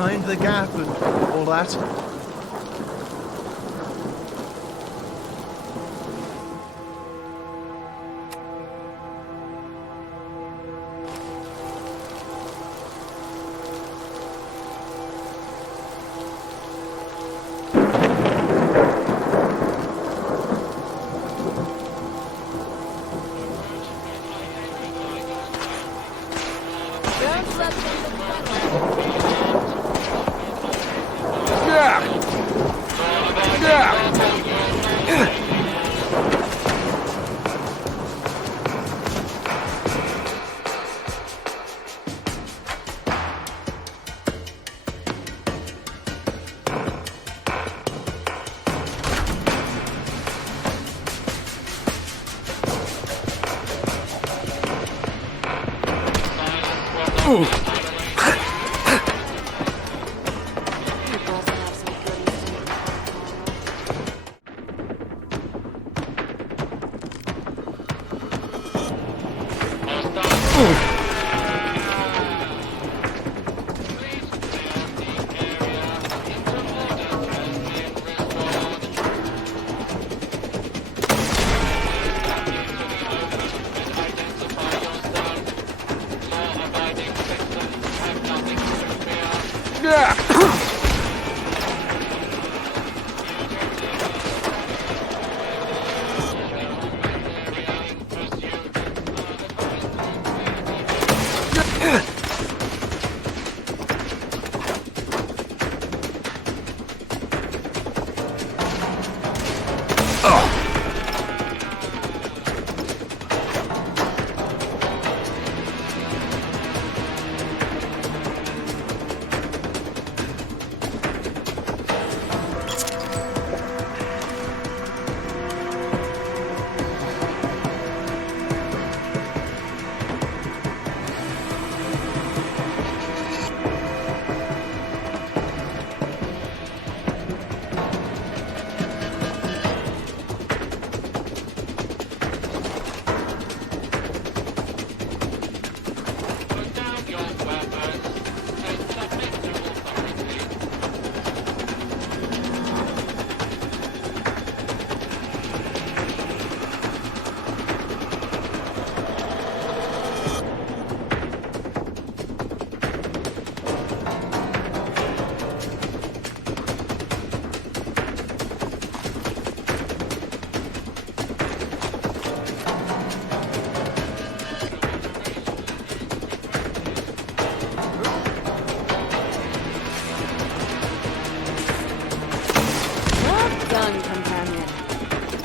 mind the gap and all that.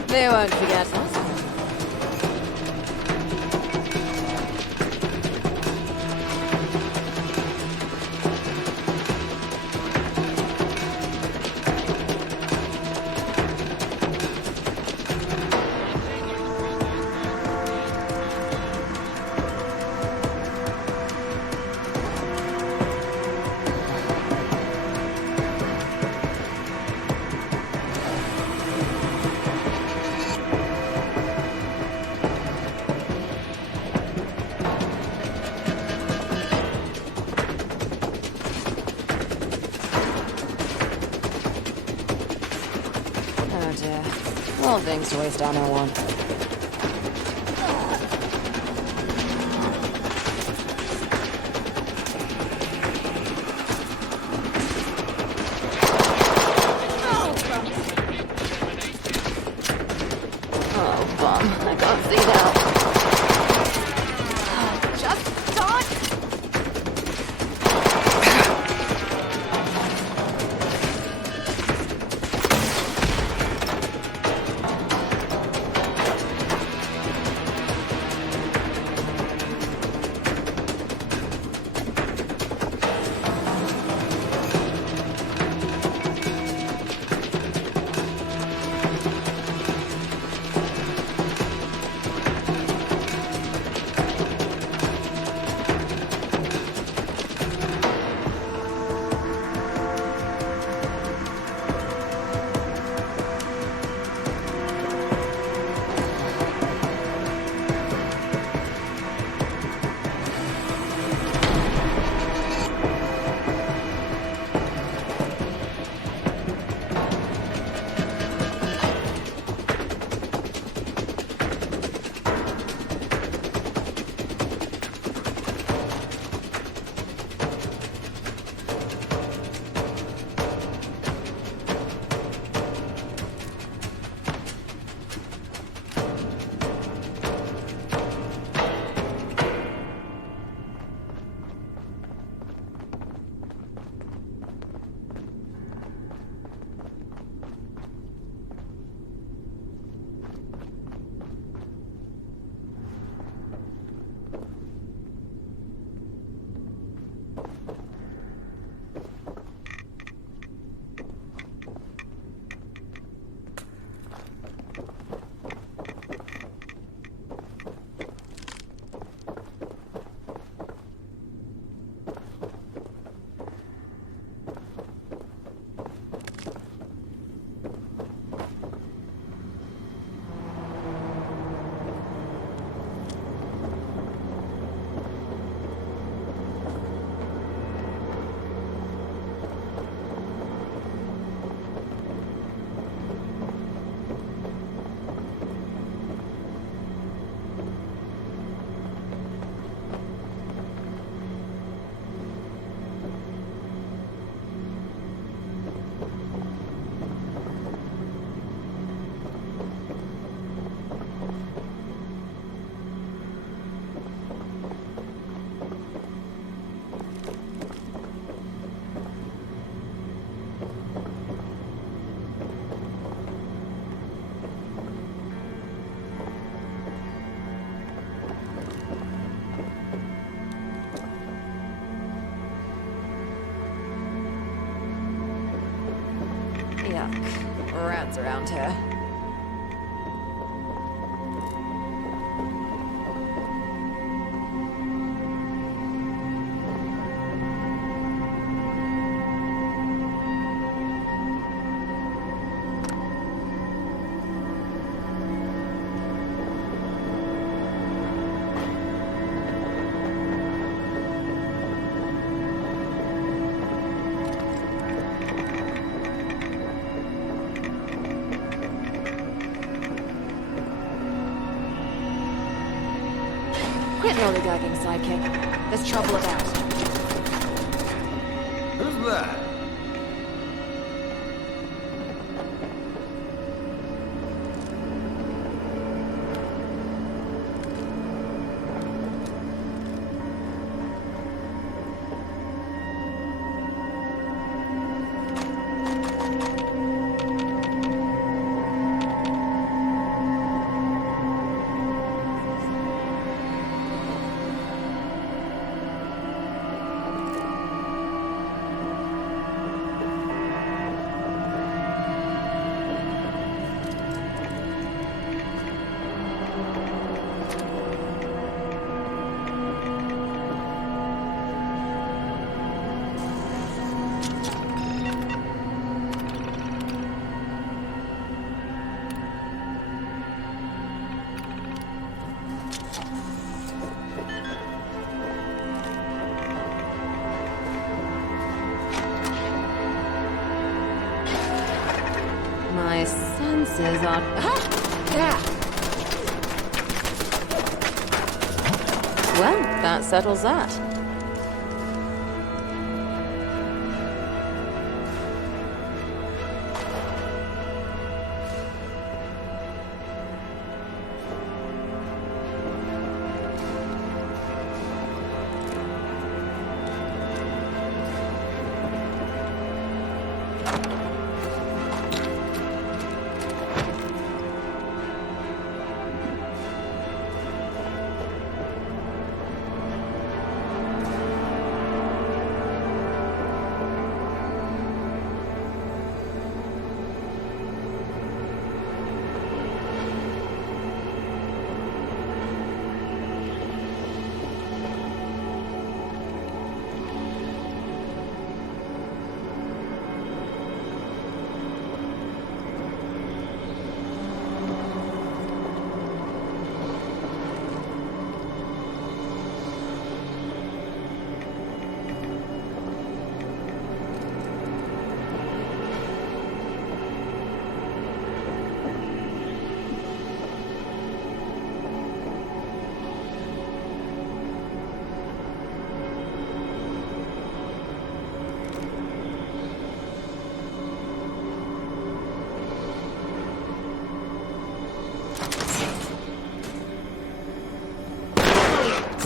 They won't forget us. All things to waste ammo on. Oh, bum. I can't see that. Just dodge! chance around here. Quit lollygagging, sidekick. There's trouble about. Who's that? My senses are... There! Well, that settles that.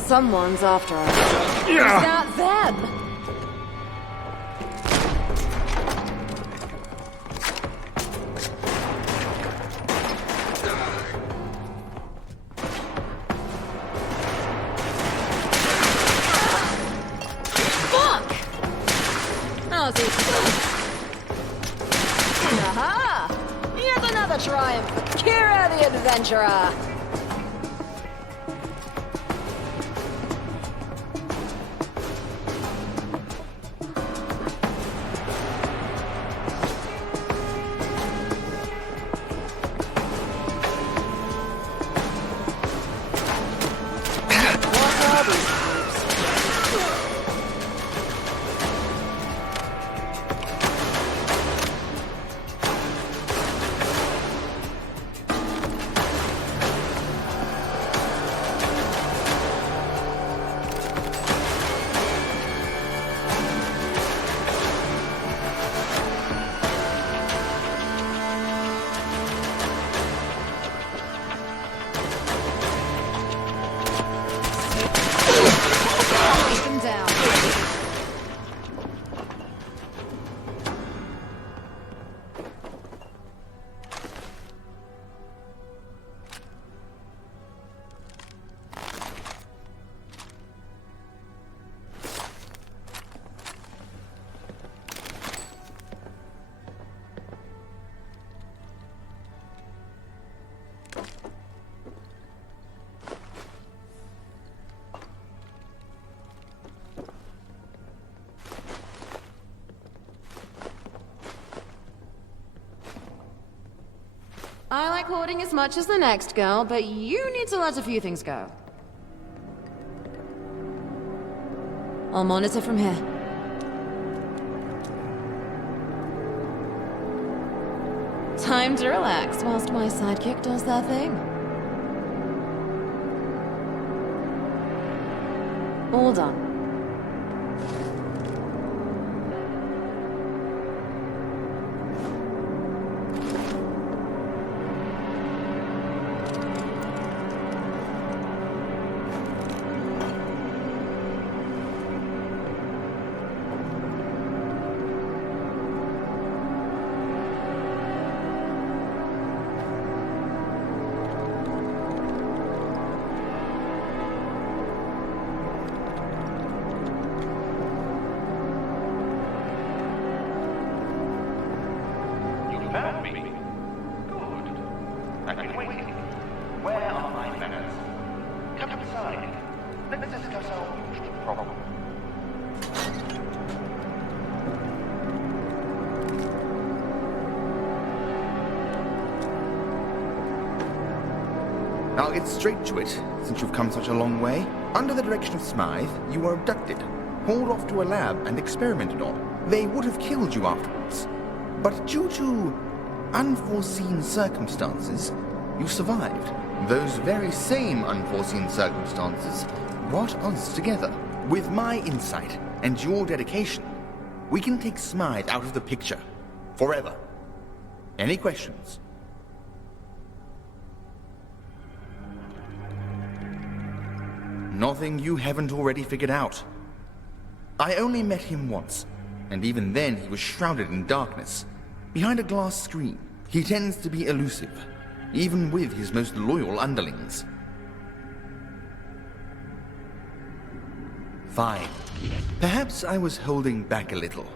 Someone's after us. Is that them? Fuck! How's he? Aha! Yet another triumph for Kira the Adventurer! I like hoarding as much as the next girl, but you need to let a few things go. I'll monitor from here. Time to relax whilst my sidekick does their thing. All done. Found me? Good. I've been waiting. Where are my manners? Come inside. Let's discuss our mutual problem. I'll get straight to it, since you've come such a long way. Under the direction of Smythe, you were abducted, hauled off to a lab and experimented on. They would have killed you afterwards. But due to unforeseen circumstances, you survived. Those very same unforeseen circumstances brought us together. With my insight and your dedication, we can take Smythe out of the picture. Forever. Any questions? Nothing you haven't already figured out. I only met him once, and even then he was shrouded in darkness. Behind a glass screen, he tends to be elusive, even with his most loyal underlings. Fine. Perhaps I was holding back a little.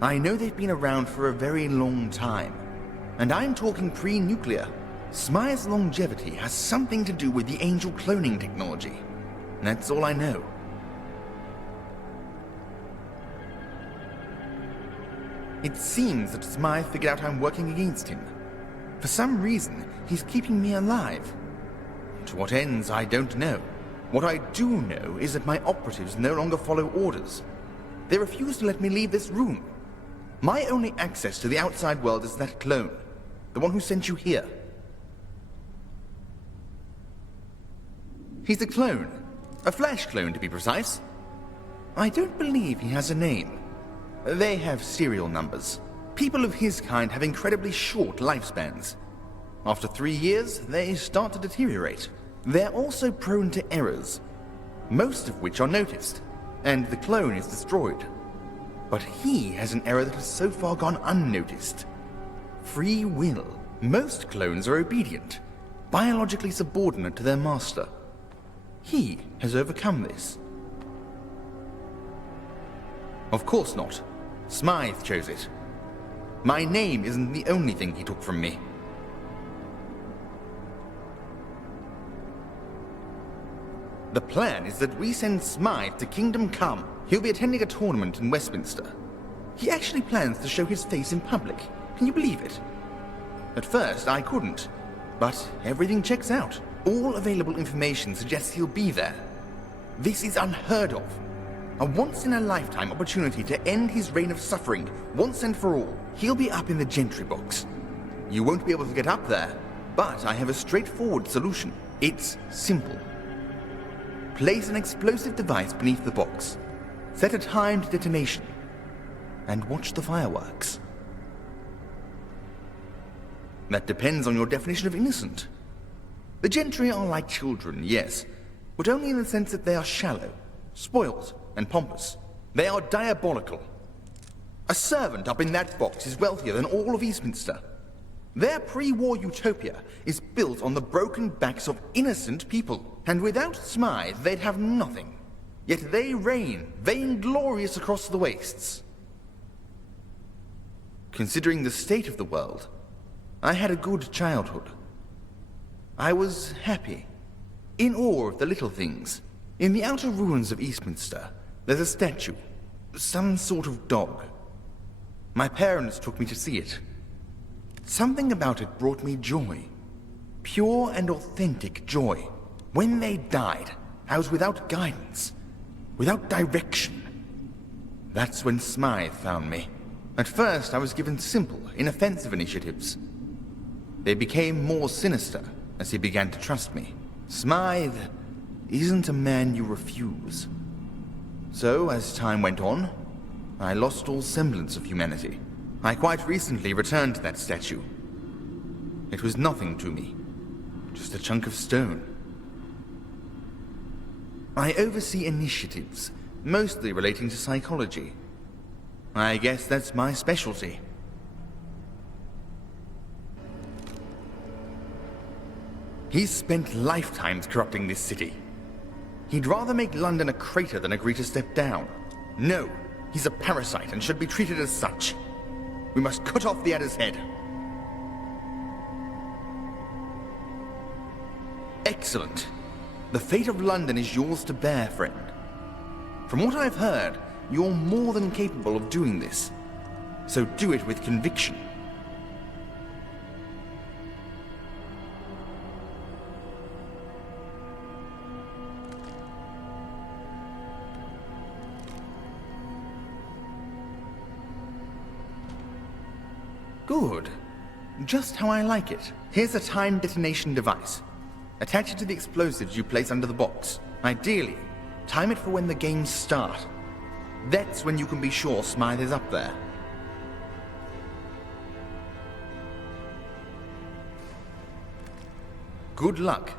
I know they've been around for a very long time, and I'm talking pre-nuclear. Smythe's longevity has something to do with the angel cloning technology. That's all I know. It seems that Smythe figured out I'm working against him. For some reason, he's keeping me alive. To what ends, I don't know. What I do know is that my operatives no longer follow orders. They refuse to let me leave this room. My only access to the outside world is that clone, the one who sent you here. He's a clone. A flash clone, to be precise. I don't believe he has a name. They have serial numbers. People of his kind have incredibly short lifespans. After 3 years, they start to deteriorate. They're also prone to errors, most of which are noticed, and the clone is destroyed. But he has an error that has so far gone unnoticed. Free will. Most clones are obedient, biologically subordinate to their master. He has overcome this. Of course not. Smythe chose it. My name isn't the only thing he took from me. The plan is that we send Smythe to Kingdom Come. He'll be attending a tournament in Westminster. He actually plans to show his face in public. Can you believe it? At first, I couldn't. But everything checks out. All available information suggests he'll be there. This is unheard of. A once-in-a-lifetime opportunity to end his reign of suffering, once and for all. He'll be up in the gentry box. You won't be able to get up there, but I have a straightforward solution. It's simple. Place an explosive device beneath the box. Set a timed detonation. And watch the fireworks. That depends on your definition of innocent. The gentry are like children, yes, but only in the sense that they are shallow, spoiled, and pompous. They are diabolical. A servant up in that box is wealthier than all of Eastminster. Their pre-war utopia is built on the broken backs of innocent people, and without Smythe, they'd have nothing. Yet they reign, vainglorious across the wastes. Considering the state of the world, I had a good childhood. I was happy, in awe of the little things. In the outer ruins of Eastminster, there's a statue, some sort of dog. My parents took me to see it. Something about it brought me joy. Pure and authentic joy. When they died, I was without guidance, without direction. That's when Smythe found me. At first, I was given simple, inoffensive initiatives. They became more sinister as he began to trust me. Smythe isn't a man you refuse. So, as time went on, I lost all semblance of humanity. I quite recently returned to that statue. It was nothing to me, just a chunk of stone. I oversee initiatives, mostly relating to psychology. I guess that's my specialty. He's spent lifetimes corrupting this city. He'd rather make London a crater than agree to step down. No, he's a parasite and should be treated as such. We must cut off the adder's head. Excellent. The fate of London is yours to bear, friend. From what I've heard, you're more than capable of doing this. So do it with conviction. Good. Just how I like it. Here's a time detonation device. Attach it to the explosives you place under the box. Ideally, time it for when the games start. That's when you can be sure Smythe is up there. Good luck.